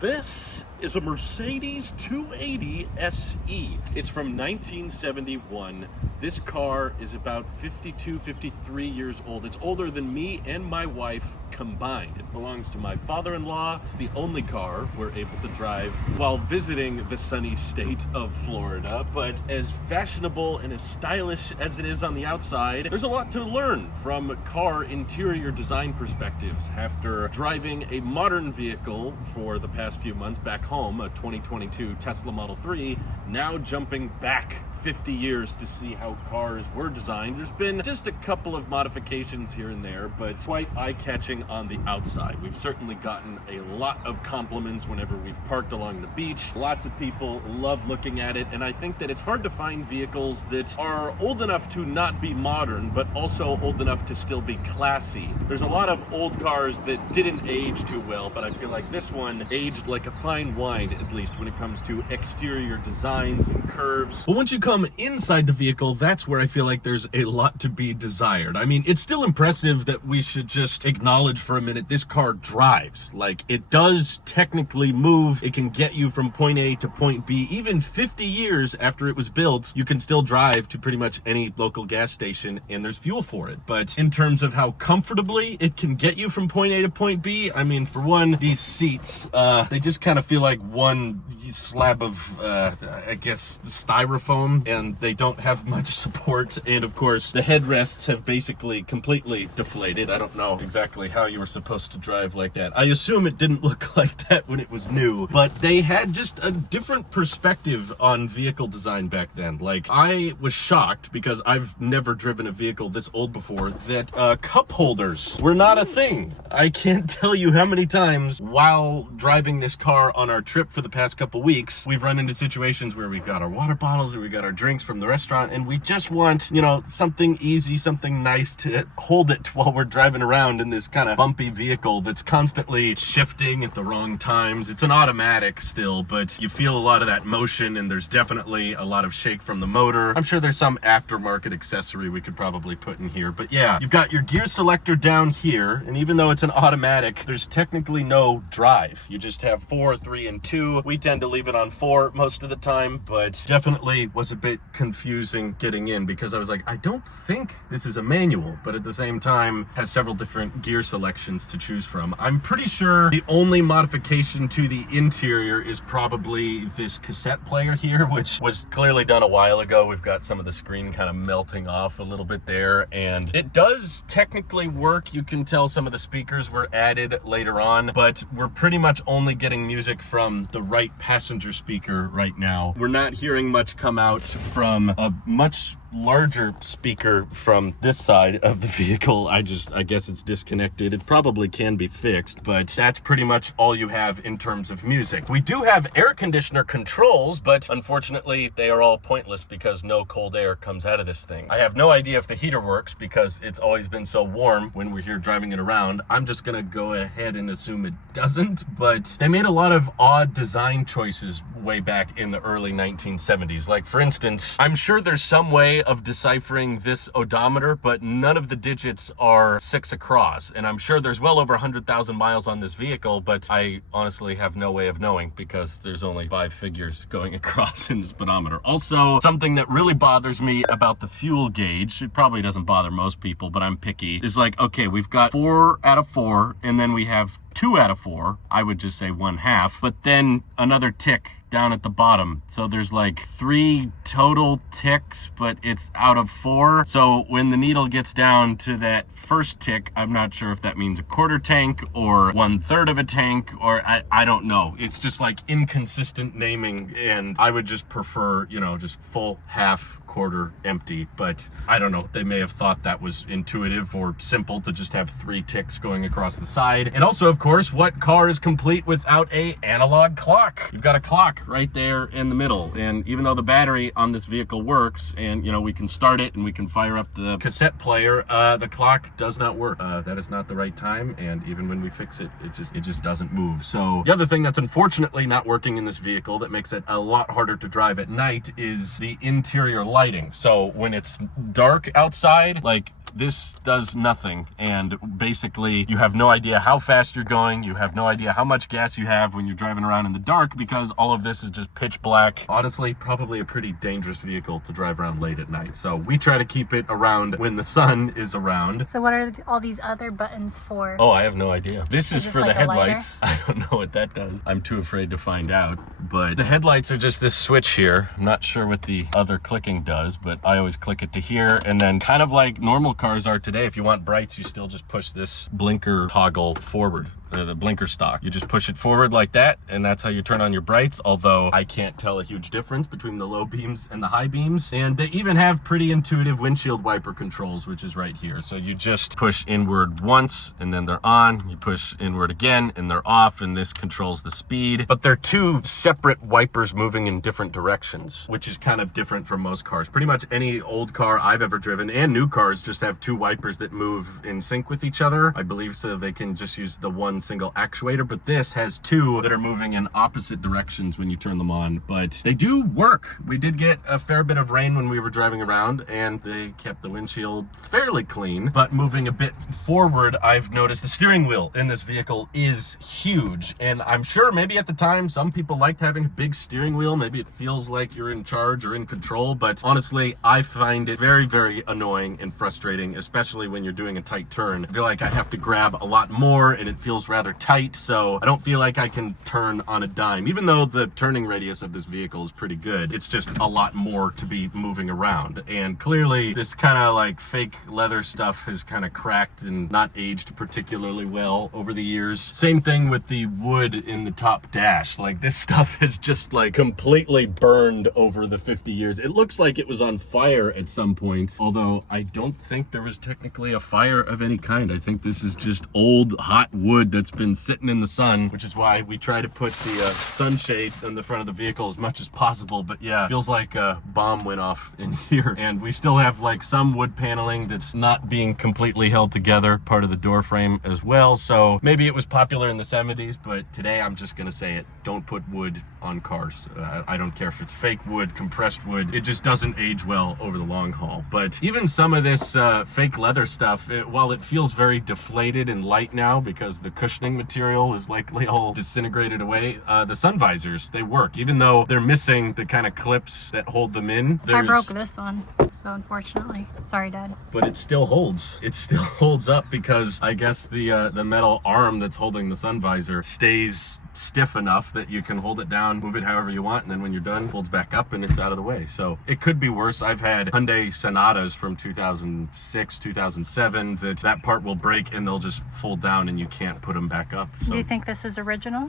This is a Mercedes 280 SE. It's from 1971. This car is about 52, 53 years old. It's older than me and my wife combined. It belongs to my father-in-law. It's the only car we're able to drive while visiting the sunny state of Florida. But as fashionable and as stylish as it is on the outside, there's a lot to learn from car interior design perspectives. After driving a modern vehicle for the past few months back home, a 2022 Tesla Model 3, now jumping back 50 years to see how cars were designed. There's been just a couple of modifications here and there, but quite eye-catching on the outside. We've certainly gotten a lot of compliments whenever we've parked along the beach. Lots of people love looking at it, and I think that it's hard to find vehicles that are old enough to not be modern, but also old enough to still be classy. There's a lot of old cars that didn't age too well, but I feel like this one aged like a fine wine, at least when it comes to exterior designs and curves. But once you come inside the vehicle, that's where I feel like there's a lot to be desired. I mean, it's still impressive that we should just acknowledge for a minute this car drives. Like, it does technically move. It can get you from point A to point B. Even 50 years after it was built, you can still drive to pretty much any local gas station and there's fuel for it. But in terms of how comfortably it can get you from point A to point B, I mean, for one, these seats, they just kind of feel like one slab of, I guess, styrofoam, and they don't have much support. And of course, the headrests have basically completely deflated. I don't know exactly how you were supposed to drive like that. I assume it didn't look like that when it was new, but they had just a different perspective on vehicle design back then. Like, I was shocked because I've never driven a vehicle this old before that cup holders were not a thing. I can't tell you how many times while driving this car on our trip for the past couple weeks, we've run into situations where we've got our water bottles or we got our drinks from the restaurant and we just want, you know, something easy, something nice to hold it while we're driving around in this kind of bumpy vehicle that's constantly shifting at the wrong times. It's an automatic still, but you feel a lot of that motion and there's definitely a lot of shake from the motor. I'm sure there's some aftermarket accessory we could probably put in here, but yeah, you've got your gear selector down here, and even though it's an automatic, there's technically no drive. You just have 4, 3, and 2. We tend to leave it on 4 most of the time, but definitely was a bit confusing getting in because I was like, I don't think this is a manual, but at the same time has several different gear selections to choose from. I'm pretty sure the only modification to the interior is probably this cassette player here, which was clearly done a while ago. We've got some of the screen kind of melting off a little bit there, and it does technically work. You can tell some of the speakers were added later on, but we're pretty much only getting music from the right passenger speaker right now. We're not hearing much come out from a much larger speaker from this side of the vehicle. I guess it's disconnected. It probably can be fixed, but that's pretty much all you have in terms of music. We do have air conditioner controls, but unfortunately they are all pointless because no cold air comes out of this thing. I have no idea if the heater works because it's always been so warm when we're here driving it around. I'm just gonna go ahead and assume it doesn't, but they made a lot of odd design choices way back in the early 1970s. Like, for instance, I'm sure there's some way of deciphering this odometer, but none of the digits are 6 across, and I'm sure there's well over 100,000 miles on this vehicle, but I honestly have no way of knowing because there's only 5 figures going across in the speedometer. Also, something that really bothers me about the fuel gauge, it probably doesn't bother most people, but I'm picky, is like, okay, we've got 4 out of 4, and then we have 2 out of 4. I would just say 1/2, but then another tick down at the bottom. So there's like 3 total ticks, but it's out of 4. So when the needle gets down to that first tick, I'm not sure if that means a quarter tank or 1/3 of a tank, or I don't know. It's just like inconsistent naming, and I would just prefer, you know, just full, half, quarter, empty. But I don't know, they may have thought that was intuitive or simple to just have 3 ticks going across the side. And also, of course, what car is complete without a analog clock? You've got a clock right there in the middle, and even though the battery on this vehicle works and, you know, we can start it and we can fire up the cassette player, the clock does not work. That is not the right time, and even when we fix it, it just doesn't move. So the other thing that's unfortunately not working in this vehicle that makes it a lot harder to drive at night is the interior lighting. So when it's dark outside, like this does nothing. And basically you have no idea how fast you're going. You have no idea how much gas you have when you're driving around in the dark, because all of this is just pitch black. Honestly, probably a pretty dangerous vehicle to drive around late at night. So we try to keep it around when the sun is around. So what are all these other buttons for? Oh, I have no idea. This is for like the headlights. I don't know what that does. I'm too afraid to find out. But the headlights are just this switch here. I'm not sure what the other clicking does, but I always click it to here. And then kind of like normal cars are today, if you want brights, you still just push this blinker toggle forward. The blinker stock. You just push it forward like that, and that's how you turn on your brights, although I can't tell a huge difference between the low beams and the high beams. And they even have pretty intuitive windshield wiper controls, which is right here. So you just push inward once and then they're on. You push inward again and they're off, and this controls the speed. But they're two separate wipers moving in different directions, which is kind of different from most cars. Pretty much any old car I've ever driven and new cars just have two wipers that move in sync with each other, I believe, so they can just use the one single actuator. But this has two that are moving in opposite directions when you turn them on. But they do work. We did get a fair bit of rain when we were driving around, and they kept the windshield fairly clean. But moving a bit forward, I've noticed the steering wheel in this vehicle is huge. And I'm sure maybe at the time some people liked having a big steering wheel. Maybe it feels like you're in charge or in control. But honestly, I find it very, very annoying and frustrating, especially when you're doing a tight turn. I feel like I have to grab a lot more, and it feels rather tight, so I don't feel like I can turn on a dime. Even though the turning radius of this vehicle is pretty good, it's just a lot more to be moving around. And clearly this kind of like fake leather stuff has kind of cracked and not aged particularly well over the years. Same thing with the wood in the top dash. Like, this stuff has just like completely burned over the 50 years. It looks like it was on fire at some point, although I don't think there was technically a fire of any kind. I think this is just old hot wood that's been sitting in the sun, which is why we try to put the sunshade in the front of the vehicle as much as possible. But yeah, feels like a bomb went off in here. And we still have like some wood paneling that's not being completely held together, part of the door frame as well. So maybe it was popular in the 70s, but today I'm just gonna say it. Don't put wood on cars. I don't care if it's fake wood, compressed wood. It just doesn't age well over the long haul. But even some of this fake leather stuff, while it feels very deflated and light now because the cushioning material is likely all disintegrated away, the sun visors, they work. Even though they're missing the kind of clips that hold them in. I broke this one, so unfortunately. Sorry, Dad. But it still holds. It still holds up because I guess the metal arm that's holding the sun visor stays stiff enough that you can hold it down, move it however you want, and then when you're done, folds back up and it's out of the way. So it could be worse. I've had Hyundai Sonatas from 2006, 2007 that part will break and they'll just fold down and you can't put them back up. So, do you think this is original?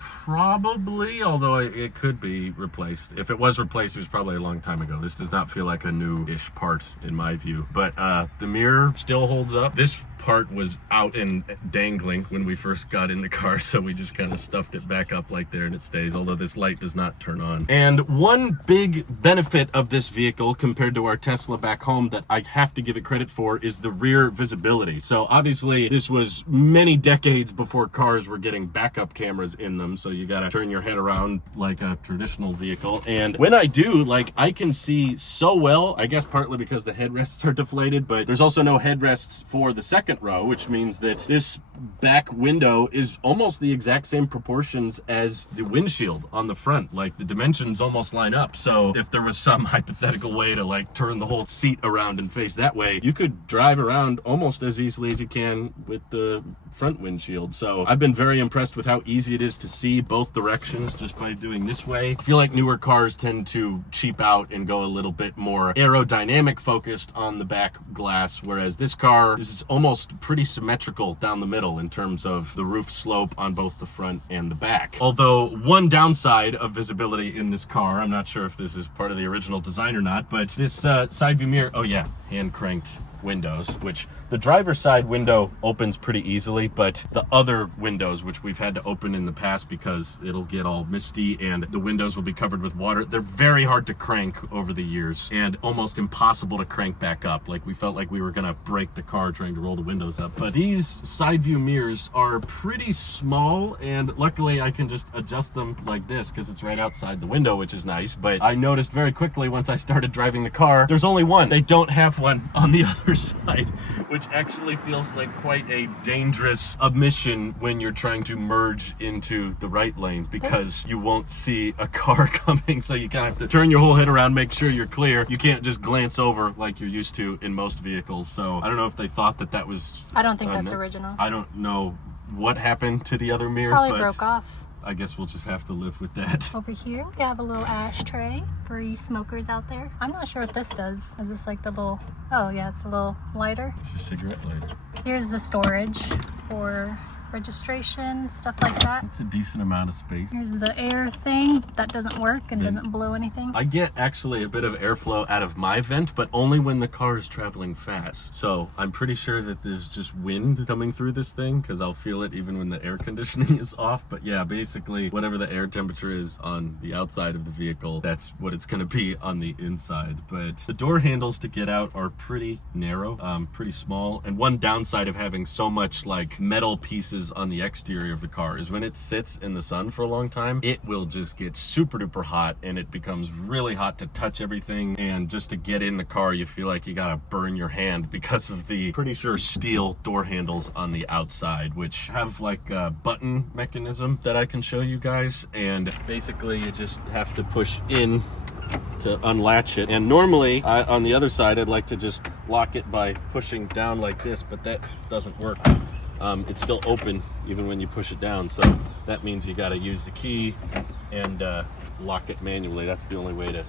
Probably, although it could be replaced. If it was replaced, it was probably a long time ago. This does not feel like a new-ish part in my view. But the mirror still holds up. This part was out and dangling when we first got in the car, so we just kind of stuffed it back up like there and it stays, although this light does not turn on. And one big benefit of this vehicle compared to our Tesla back home that I have to give it credit for is the rear visibility. So obviously this was many decades before cars were getting backup cameras in them, so you gotta turn your head around like a traditional vehicle. And when I do, like, I can see so well, I guess partly because the headrests are deflated, but there's also no headrests for the second row, which means that this back window is almost the exact same proportions as the windshield on the front. Like, the dimensions almost line up. So if there was some hypothetical way to like turn the whole seat around and face that way, you could drive around almost as easily as you can with the front windshield. So I've been very impressed with how easy it is to see both directions just by doing this way. I feel like newer cars tend to cheap out and go a little bit more aerodynamic focused on the back glass, whereas this car is almost pretty symmetrical down the middle in terms of the roof slope on both the front and the back. Although one downside of visibility in this car, I'm not sure if this is part of the original design or not, but this side view mirror, oh yeah, hand cranked windows, which the driver's side window opens pretty easily, but the other windows, which we've had to open in the past because it'll get all misty and the windows will be covered with water, they're very hard to crank over the years and almost impossible to crank back up. Like, we felt like we were gonna break the car trying to roll the windows up. But these side view mirrors are pretty small, and luckily I can just adjust them like this because it's right outside the window, which is nice. But I noticed very quickly once I started driving the car, there's only one. They don't have one on the other other side, which actually feels like quite a dangerous omission when you're trying to merge into the right lane, because you won't see a car coming, so you kind of have to turn your whole head around, make sure you're clear. You can't just glance over like you're used to in most vehicles. So I don't know if they thought that was... I don't think that's original. I don't know what happened to the other mirror. Probably broke off. I guess we'll just have to live with that. Over here, we have a little ashtray for you smokers out there. I'm not sure what this does. Is this like the little... Oh yeah, it's a little lighter. It's your cigarette lighter. Here's the storage for registration, stuff like that. It's a decent amount of space. Here's the air thing that doesn't work and doesn't blow anything. I get actually a bit of airflow out of my vent, but only when the car is traveling fast. So I'm pretty sure that there's just wind coming through this thing, because I'll feel it even when the air conditioning is off. But yeah, basically whatever the air temperature is on the outside of the vehicle, that's what it's going to be on the inside. But the door handles to get out are pretty narrow, pretty small. And one downside of having so much like metal pieces on the exterior of the car is when it sits in the sun for a long time, it will just get super duper hot, and it becomes really hot to touch everything. And just to get in the car, you feel like you gotta burn your hand because of the pretty sure steel door handles on the outside, which have like a button mechanism that I can show you guys. And basically you just have to push in to unlatch it. And normally on the other side, I'd like to just lock it by pushing down like this, but that doesn't work. It's still open even when you push it down, so that means you got to use the key and lock it manually. That's the only way to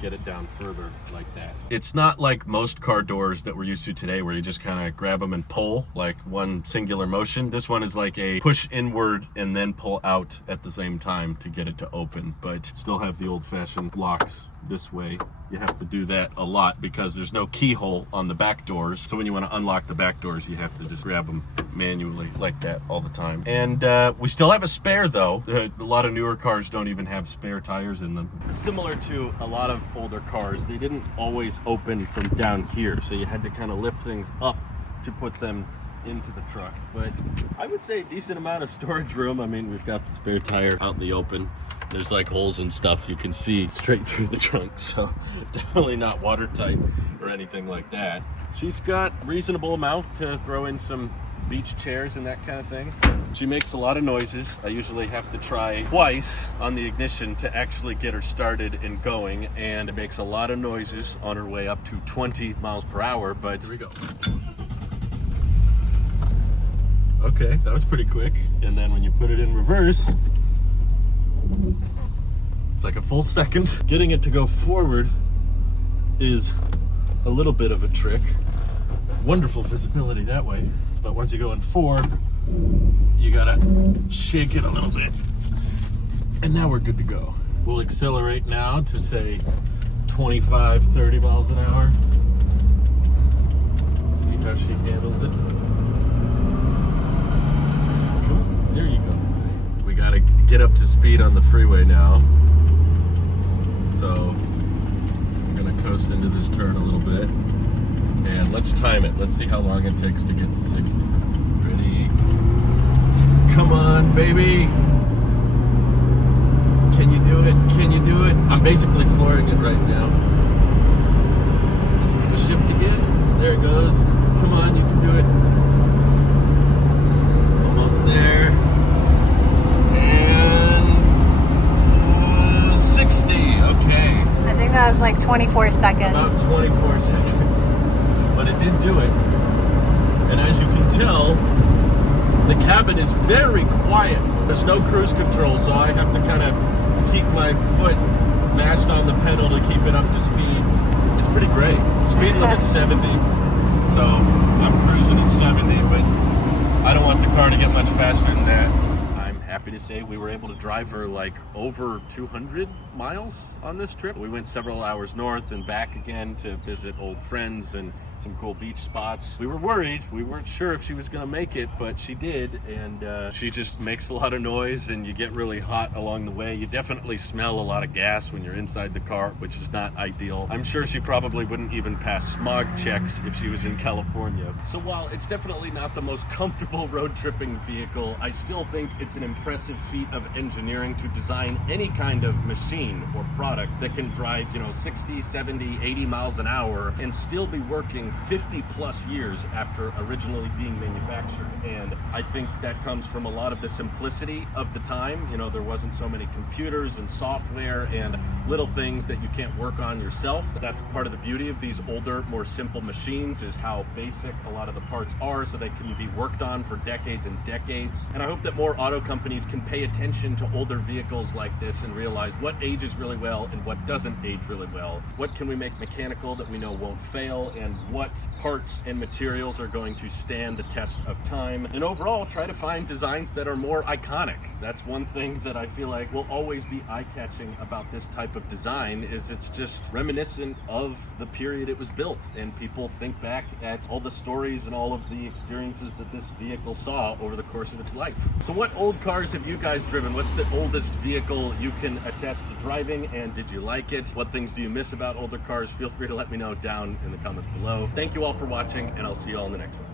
get it down further like that. It's not like most car doors that we're used to today, where you just kind of grab them and pull like one singular motion. This one is like a push inward and then pull out at the same time to get it to open, but still have the old-fashioned locks this way. You have to do that a lot because there's no keyhole on the back doors. So when you want to unlock the back doors, you have to just grab them manually like that all the time. And we still have a spare though. A lot of newer cars don't even have spare tires in them. Similar to a lot of older cars, they didn't always open from down here. So you had to kind of lift things up to put them into the truck. But I would say a decent amount of storage room. I mean, we've got the spare tire out in the open. There's like holes and stuff you can see straight through the trunk, so definitely not watertight or anything like that. She's got reasonable amount to throw in some beach chairs and that kind of thing. She makes a lot of noises. I usually have to try twice on the ignition to actually get her started and going, and it makes a lot of noises on her way up to 20 miles per hour, but here we go. Okay, that was pretty quick. And then when you put it in reverse, it's like a full second. Getting it to go forward is a little bit of a trick. Wonderful visibility that way. But once you go in 4, you gotta shake it a little bit. And now we're good to go. We'll accelerate now to say 25, 30 miles an hour. See how she handles it. Cool, there you go. We gotta get up to speed on the freeway now. So I'm gonna coast into this turn a little bit. And let's time it. Let's see how long it takes to get to 60. Ready? Come on, baby. Can you do it? Can you do it? I'm basically flooring it right now. Is it gonna shift again? There it goes. Come on, you can do it. Almost there. And 60. Okay. I think that was like 24 seconds. About 24 seconds. But it did do it. And as you can tell, the cabin is very quiet. There's no cruise control, so I have to kind of keep my foot mashed on the pedal to keep it up to speed. It's pretty great. Speed limit's 70, so I'm cruising at 70, but I don't want the car to get much faster than that. I'm happy to say we were able to drive her like over 200 miles on this trip. We went several hours north and back again to visit old friends and some cool beach spots. We were worried. We weren't sure if she was going to make it, but she did, and she just makes a lot of noise and you get really hot along the way. You definitely smell a lot of gas when you're inside the car, which is not ideal. I'm sure she probably wouldn't even pass smog checks if she was in California. So while it's definitely not the most comfortable road tripping vehicle, I still think it's an impressive feat of engineering to design any kind of machine or product that can drive, 60, 70, 80 miles an hour and still be working 50 plus years after originally being manufactured. And I think that comes from a lot of the simplicity of the time. You know, there wasn't so many computers and software and little things that you can't work on yourself. That's part of the beauty of these older, more simple machines, is how basic a lot of the parts are, so they can be worked on for decades and decades. And I hope that more auto companies can pay attention to older vehicles like this and realize what ages really well and what doesn't age really well. What can we make mechanical that we know won't fail, and what parts and materials are going to stand the test of time. And overall, try to find designs that are more iconic. That's one thing that I feel like will always be eye-catching about this type of design, is it's just reminiscent of the period it was built, and people think back at all the stories and all of the experiences that this vehicle saw over the course of its life. So what old cars have you guys driven? What's the oldest vehicle you can attest to driving, and did you like it? What things do you miss about older cars? Feel free to let me know down in the comments below. Thank you all for watching, and I'll see you all in the next one.